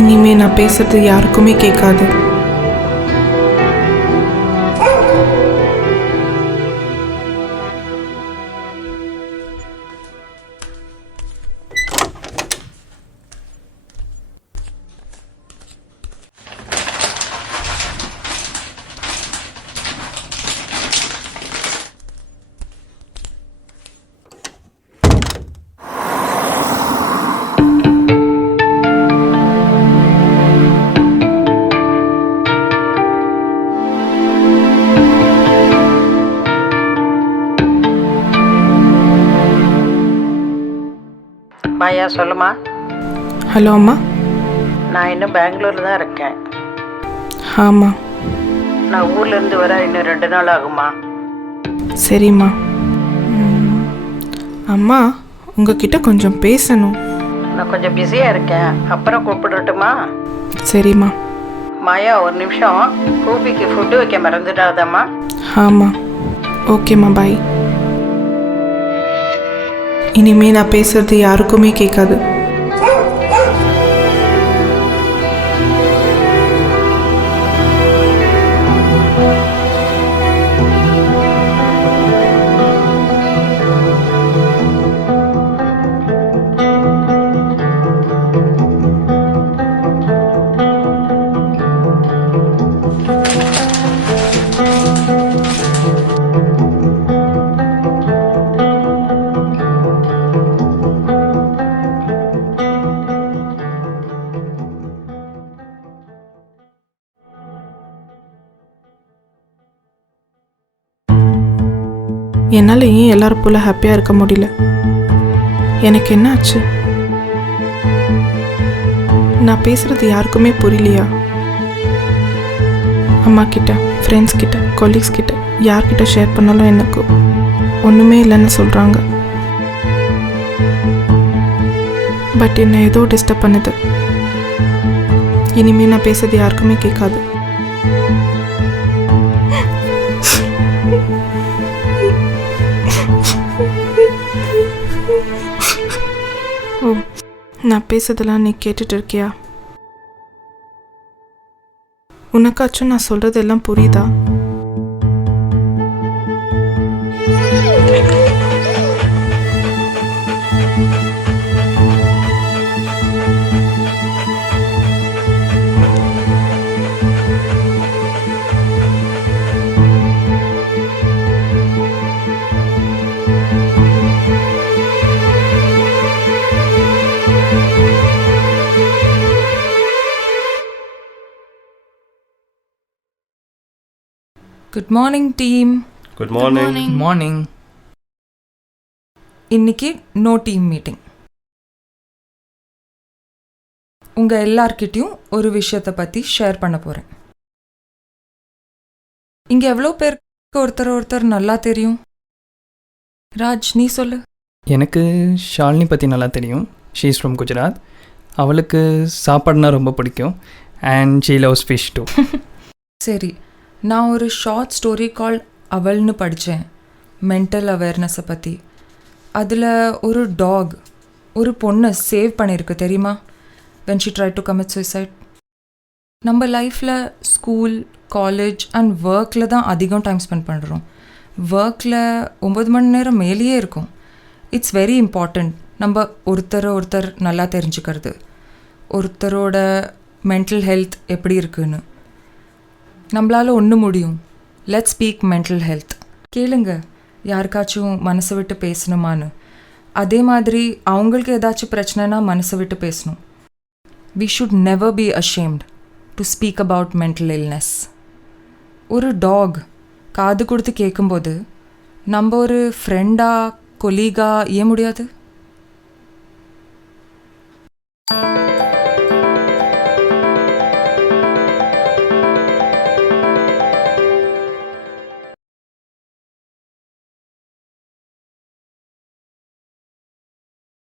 இனிமே நான் பேசுறது யாருக்குமே கேட்காது. மாயா, சொல்லுமா. ஹலோ அம்மா. நான் இன்னும் பெங்களூரில் தான் இருக்கேன். ஆமாம். நான் ஊர்லேருந்து வர இன்னும் 2 நாள் ஆகுமா? சரிம்மா. அம்மா, உங்ககிட்ட கொஞ்சம் பேசணும். நான் கொஞ்சம் பிஸியாக இருக்கேன், அப்புறம் கூப்பிடட்டுமா? சரிம்மா. மாயா, ஒரு நிமிஷம். பூபிக்கு ஃபுட்டு வைக்க மறந்துடாதம்மா. ஆமாம். ஓகேம்மா, பாய். இனிமே நான் பேசுறது யாருக்குமே கேட்காது. என்னால் ஏன் எல்லாரும் போல ஹாப்பியாக இருக்க முடியல? எனக்கு என்ன ஆச்சு? நான் பேசுகிறது யாருக்குமே புரியலையா? அம்மா கிட்ட, ஃப்ரெண்ட்ஸ் கிட்ட, கொலீக்ஸ் கிட்ட, யார்கிட்ட ஷேர் பண்ணாலும் எனக்கு ஒன்றுமே இல்லைன்னு சொல்கிறாங்க. பட் என்னை ஏதோ டிஸ்டர்ப் பண்ணுது. இனிமேல் நான் பேசுறது யாருக்குமே கேட்காது. ஓ, நான் பேசுறதெல்லாம் நீ கேட்டுட்டு இருக்கியா? உனக்காச்சும் நான் சொல்றதெல்லாம் புரியுதா? Good morning team. Good morning. Morning. இன்னைக்கு நோ டீம் மீட்டிங். உங்கள் எல்லார்கிட்டையும் ஒரு விஷயத்தை பற்றி ஷேர் பண்ண போகிறேன். இங்கே எவ்வளோ பேருக்கு ஒருத்தர் நல்லா தெரியும்? ராஜ், நீ சொல்லு. எனக்கு ஷாலினி பற்றி நல்லா தெரியும். She is from Gujarat. அவளுக்கு சாப்பாடுனா ரொம்ப பிடிக்கும். And she loves fish too. சரி, நான் ஒரு ஷார்ட் ஸ்டோரி கால் அவள்னு படித்தேன், மென்டல் அவேர்னஸை பற்றி. அதில் ஒரு டாக் ஒரு பொண்ணை சேவ் பண்ணியிருக்கு தெரியுமா? when she tried to commit suicide. நம்ம லைஃப்பில் ஸ்கூல், காலேஜ் அண்ட் ஒர்க்கில் தான் அதிகம் டைம் ஸ்பெண்ட் பண்ணுறோம். ஒர்க்கில் 9 மணி நேரம் மேலேயே இருக்கும். இட்ஸ் வெரி இம்பார்ட்டண்ட் நம்ம ஒருத்தர் நல்லா தெரிஞ்சுக்கிறது, ஒருத்தரோட மென்டல் ஹெல்த் எப்படி இருக்குன்னு. நம்மளால் ஒன்று முடியும். Let's speak mental health. கேளுங்க, யாருக்காச்சும் மனசை விட்டு பேசணுமான்னு. அதே மாதிரி அவங்களுக்கு ஏதாச்சும் பிரச்சனைனா மனசை விட்டு பேசணும். We should never be ashamed to speak about mental illness. ஒரு டாக் காது கொடுத்து கேட்கும்போது நம்ம ஒரு ஃப்ரெண்டா, கொலீகா ஏன் முடியாது?